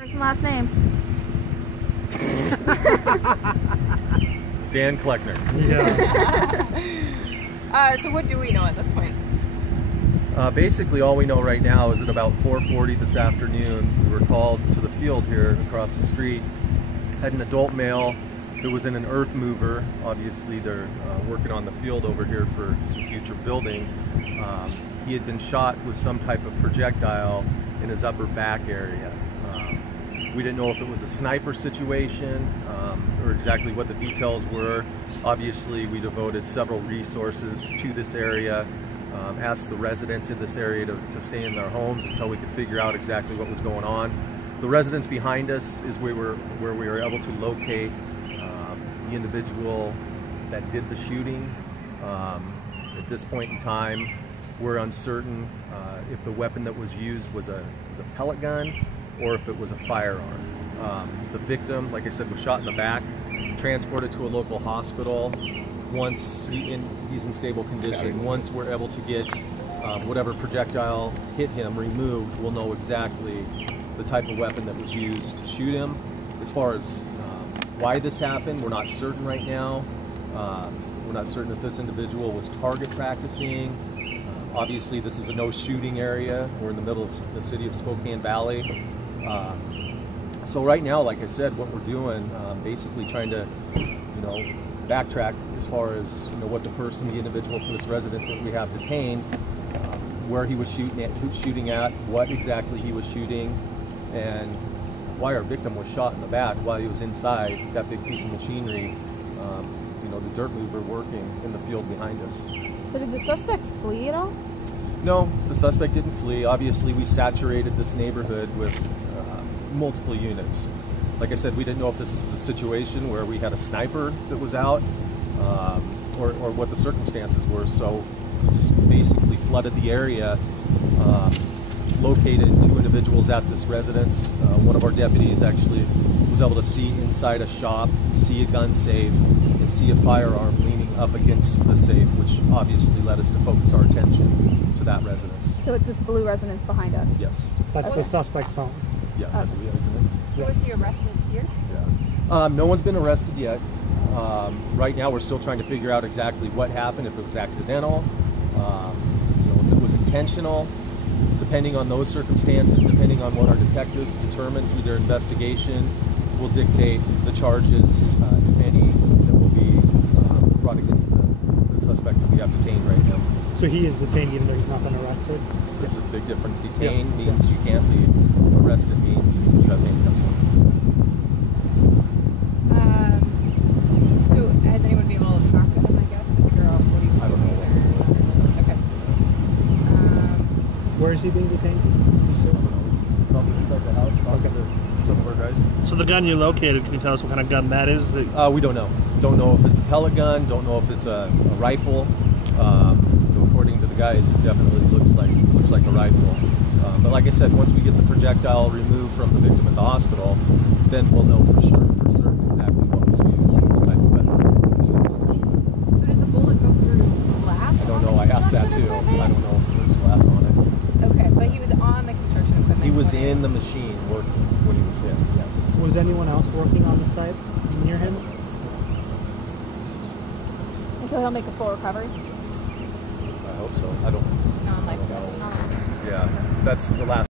First and last name. Dan Kleckner. Yeah. So what do we know at this point? Basically, all we know right now is at about 4:40 this afternoon, we were called to the field here across the street. Had an adult male that was in an earth mover. Obviously, they're working on the field over here for some future building. He had been shot with some type of projectile in his upper back area. We didn't know if it was a sniper situation or exactly what the details were. Obviously, we devoted several resources to this area, asked the residents in this area to stay in their homes until we could figure out exactly what was going on. The residence behind us is where we were able to locate the individual that did the shooting. At this point in time, we're uncertain if the weapon that was used was a pellet gun or if it was a firearm. The victim, like I said, was shot in the back, transported to a local hospital. Once he's in stable condition, once we're able to get whatever projectile hit him removed, we'll know exactly the type of weapon that was used to shoot him. As far as why this happened, we're not certain right now. We're not certain if this individual was target practicing. Obviously, this is a no shooting area. We're in the middle of the city of Spokane Valley. So right now, like I said, what we're doing, basically trying to, backtrack as far as what the person, the individual, this resident that we have detained, where he was shooting at, what exactly he was shooting, and why our victim was shot in the back while he was inside that big piece of machinery, the dirt mover working in the field behind us. So did the suspect flee at all? No, the suspect didn't flee. Obviously, we saturated this neighborhood with multiple units. Like I said, we didn't know if this was a situation where we had a sniper that was out or what the circumstances were. So we just basically flooded the area, located 2 individuals at this residence. One of our deputies actually was able to see inside a shop, see a gun safe, and see a firearm leaning up against the safe, which obviously led us to focus our attention to that residence. So it's this blue residence behind us? Yes. That's the suspect's home? Yes, I believe that was it. Was he arrested here? Yeah. No one's been arrested yet. Right now we're still trying to figure out exactly what happened, if it was accidental, if it was intentional. Depending on those circumstances, depending on what our detectives determine through their investigation, will dictate the charges, if any, that will be brought against the suspect that we have detained right now. So he is detained even though he's not been arrested? So there's a big difference. Detained means you can't leave. Arrested means you have handcuffs on. So has anyone been able to talk to him, I guess, to figure out what he was doing? I don't know. Okay. Where is he being detained? Probably inside the house. Okay. Some of our guys. So the gun you located, can you tell us what kind of gun that is? We don't know. Don't know if it's a pellet gun. Don't know if it's a rifle. According to the guys, it definitely looks like a rifle. But like I said, once we get the projectile removed from the victim at the hospital, then we'll know for certain exactly what was used, what type of weapon was used to shoot. So did the bullet go through glass? I don't know. I asked that too. I don't know if there was glass on it. Okay, but he was on the construction equipment. He was in the machine working when he was hit. Yes. Was anyone else working on the site near him? And so he'll make a full recovery? I hope so. I don't. Non-life. Yeah, that's the last.